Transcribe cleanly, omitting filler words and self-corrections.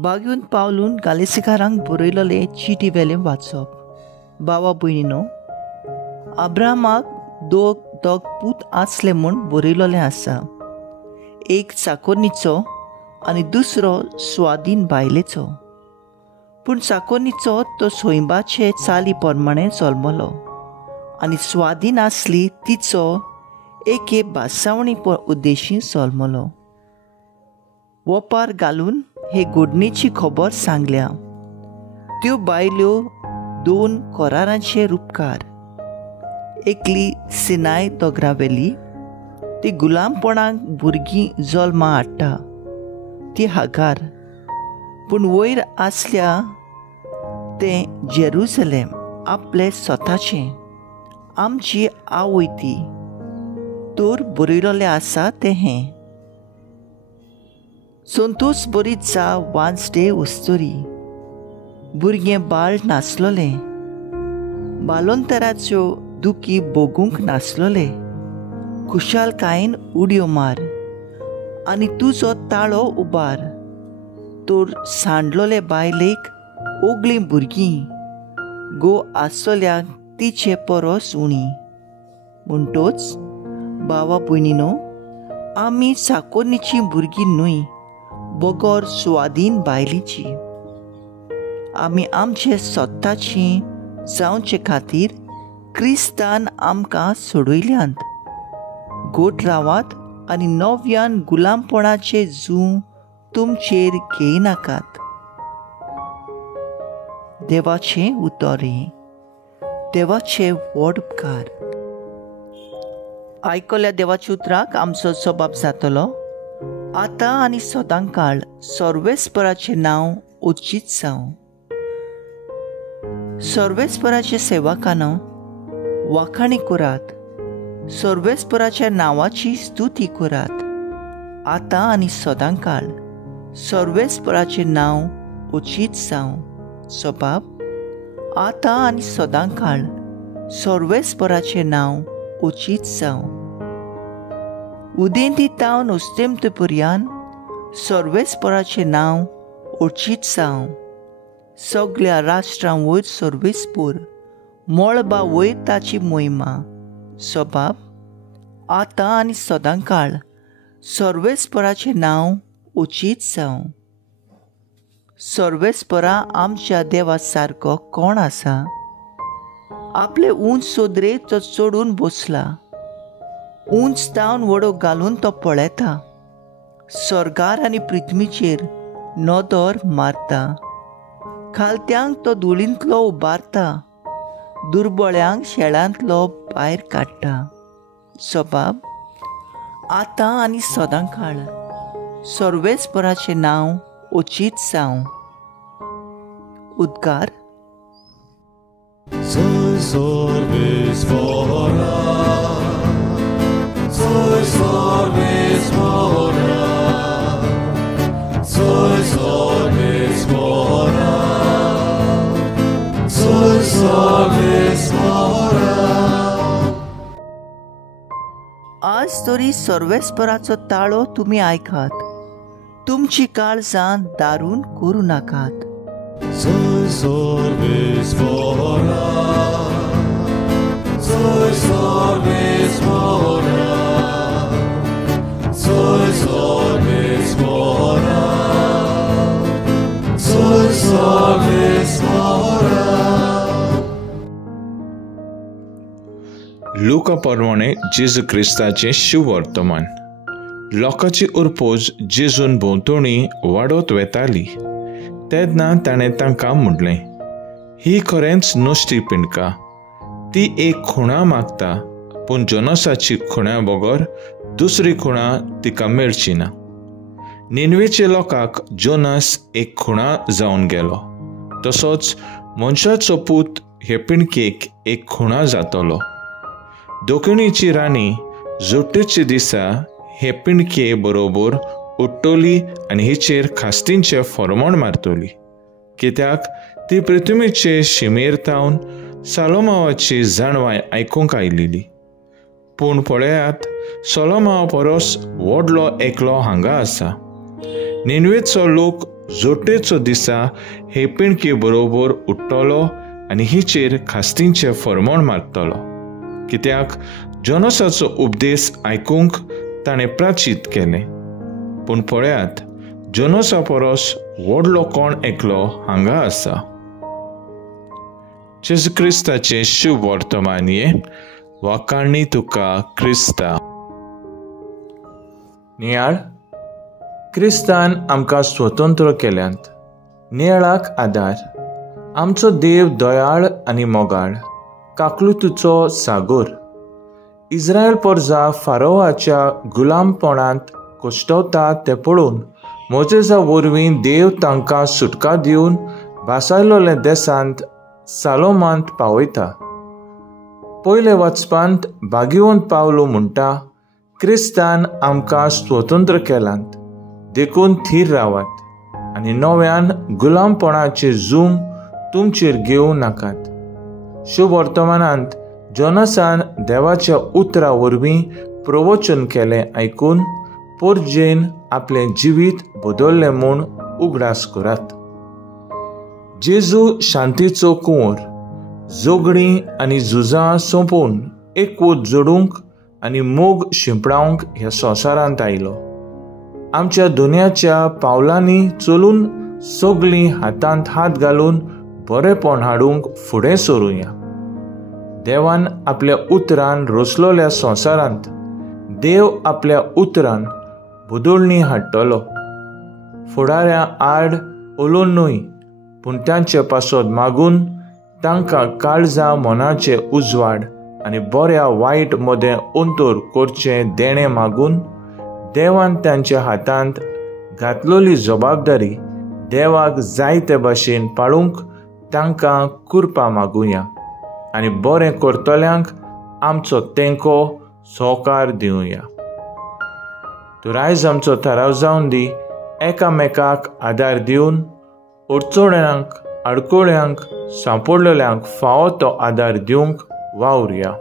बागेवन पावलून गालेसिकारांक बरयलोले चिटी वेलें वाचप। बावा भयणीनो, अब्राहमाक दोग पूत आसले म्हूण बरयलोलें आसा, एक चाकोरणीचो आनी दुसरो स्वाधीन बायलेचो। पूण चाकोरणीचो तो सोयंबाचे चाली प्रमाणें जल्मलो आनी स्वाधीन आसली तिचो एके भासावणी उद्देशी जल्मलो। वोपार घालून हे घडणेची खबर सांगल्या। त्यो बायल्यो 2 कोरारांचे रूपकार, एकली सिनाय दोंगरावेली, ती गुलामपणाक भुरगीं जल्मा हाडटा, ती हागार। पूण वयर आसल्या तें जेरुसलेम आपले स्वताचें, आमची आवय ती, तर बरयलोलें आसा तें हें। संतोश बरीच जा वांसडे वस्तोरी, भुरगें बाळ नासलोलें, बालोंतराच्यो दुखी बोगूंक नासलोले, खुशालकायेन उडयो मार आनी तुजो ताळो उबार, तर सांडलोले बायलेक ओगळीं भुरगीं, गो आसलोल्यांक तिचे परस उणी। म्हणटोच बावा भयणीनो, आमी चाकोरणीचीं भुरगीं न्हय, बगोर स्वाधीन बायलीची। आमी आमचे स्वताचीं जावचे खातीर क्रिस्तान आमकां सोडयल्यांत। गोठ रावात आनी नव्यान गुलामपणाचे जूं तुमचेर घेयनाकात। देवाचें उतोरें, देवाचे व्हड उपकार। आयकल्या देवाच्या उतराक आमचो जबाब जातलो, आतां आनी सदांकाळ सर्वेस्पराचें नांव उच्चीत जावं। सर्वेस्पराचे सेवकानो, वाखाणी करात, सर्वेस्पराच्या नांवाची स्तुती करात। आतां आनी सदांकाळ सर्वेस्पराचें नांव उच्चीत जावं। जबाब, आतां आनी सदांकाळ सर्वेस्पराचें नांव उच्चीत जावं। उदेंती तावन उस्तेंत पर्यान सर्वेस्पराचें नांव उच्चीत जावं। सगळ्या राष्ट्रां वयर सर्वेस्पर, मळबा वयर ताची मोहिमा। जबाब, आतां आनी सदांकाळ सर्वेस्पराचें नांव उच्चीत जावं। सर्वेस्परा आमच्या देवा सारको कोण आसा? आपले उंच सोदरे तो चडून बसला, उंच तावन वडो घालून तो पळयता, सर्गार आनी पृथ्वीचेर नदर मारता। खालत्यांक तो धुळींतलो उबारता, दुर्बळ्यांक शेळांतलो भायर काडटा। जबाब, आतां आनी सदांकाळ सर्वेस्पराचें नांव उच्चीत जावं। उद्गार, आज तरी सर्वेस्पराचो ताळो तुमी आयकात, तुमची काळजां दारून करूं नाकात। लुका प्रमाणे जेजू क्रिस्ताचें शिव वर्तमान। लोकांची उर्पोज जेजून भोंवतणी वाडत वेताली, तेन्ना ताणें तांकां म्हणलें, ही खरेंच नुस्ती पिणका, ती एक खुणा मागता, पूण जोनासाची खुण्या बगर दुसरी खुणा तिका मेळची ना। निनवेच्या लोकांक जोनास एक खुणा जावन गेलो, तसोच मनशाचो पूत हे पिणकेक एक खुणा जातलो। दोखणीची राणी जोट्टेच्या दिसा हे पिणके बरोबर उठ्ठोली आनी हिचेर खास्तींचे फरमोण मारतली, कित्याक ती पृथ्वीचे शिमेर तावन सोलोमावाची जाणवाय आयकूंक आयिल्ली। पूण पळयात, सोलोमावा परस व्हडलो एकलो हांगा आसा। निनवेचो लोक जोड्डेचो दिसा हे पिणके बरोबर उठ्ठलो आनी हिचेर खास्तींचे फर्मोण मारतलो, कित्याक जोनसाचो उपदेश आयकूंक ताणें प्राचीत केलें. पूण पळयात, जोनसा परस व्हडलो कोण एकलो हांगा आसा. जेजू क्रिस्ताचें शुभ वर्तमानीये वाकाणणी तुका क्रिस्ता. नियाळ, क्रिस्तान आमकां स्वतंत्र केल्यांत. नियाळाक आदार. आमचो देव दयाळ आनी मोगाळ, काकलुतूचो सागोर. इस्रायल परजा फारोवाच्या गुलामपणांत कोश्टवता तें पळोवन मोजेसा वरवीं देव तांकां सुटका दिवन भासायलोले देसांत सालोमांत पावयता. पयले वाचपांत भाग्यवंत पावलो म्हणटा, क्रिस्तान आमकां स्वतंत्र केलांत, देखून थीर रावात आनी नव्यान गुलामपणाचें जूम तुमचेर घेवं नाकात. शुभ वर्तमानांत जोनासान देवाच्या उतरा वरवीं प्रवचन केलें आयकून पोरजेन आपलें जिवीत बदल्लें म्हूण उगडास करात. जेजू शांतीचो कुंवर, जोगणीं आनी झुजां सोंपोवन एकवट जोडूंक आनी मोग शिंपडावंक ह्या संवसारांत आयलो. आमच्या दुनियाच्या पावलांनी चलून सगळीं हातांत हात घालून बरेपण हाडूंक फुडें सरुया. देवान आपल्या उतरान रोसलोल्या संवसारांत देव आपल्या उतरान बदलणी हाडटलो. फुडाऱ्या आड उलोवन न्हय, पूण तांचे पासत मागून तांकां काळजा मनाचे उजवाड आनी बऱ्या वायट मदें अंतर करचें देणें मागून देवान तांच्या हातांत घातलेली जबाबदारी देवाक जाय ते भाशेन पाळूंक तांकां कुरपा मागुया आनी बरें करतल्यांक आमचो तेंको सहकार दिवया. तूं आयज आमचो थाराव जावन दी, एकामेकाक आदार दिवन अडचण्यांक, आडकोळ्यांक, सांपडलेल्यांक फावो तो आदार दिवंक वावुरया.